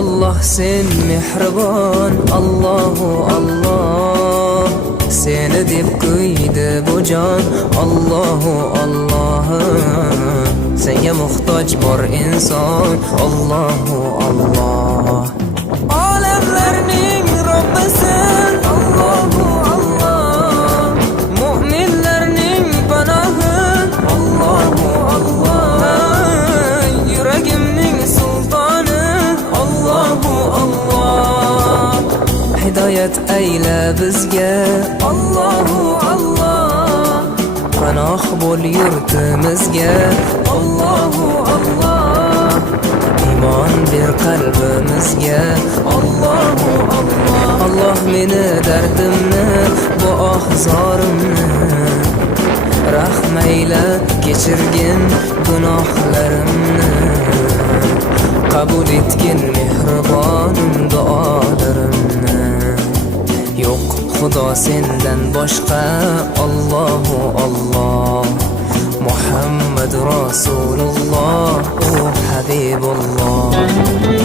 Allah sen mehribon, Allahu Allah. Seni deb kuydi bu jon, Allahu Allah. Senga muhtoj bor inson, Allahu Allah. Olamlarning Robbisin, Allahu Allah. Mu'minlarning panohi, Allahu Allah. Yuragimning sultoni, Allahu Allah. Hidoyat ayla bizga, Allahu Allah. Panoh bo'l yurtimizga, Allahu Allah. Iymon ber qalbimizga, Allahu Allah. Allah meni dardimni, bu ohzorimni rahmayla kechirgin gunohlarimni. Qabul etgin mehribonim duolarimni. Yo'q Xudo sendan boshqa, Allahu Allah. Muhammad Rasululloh, o Habibulloh.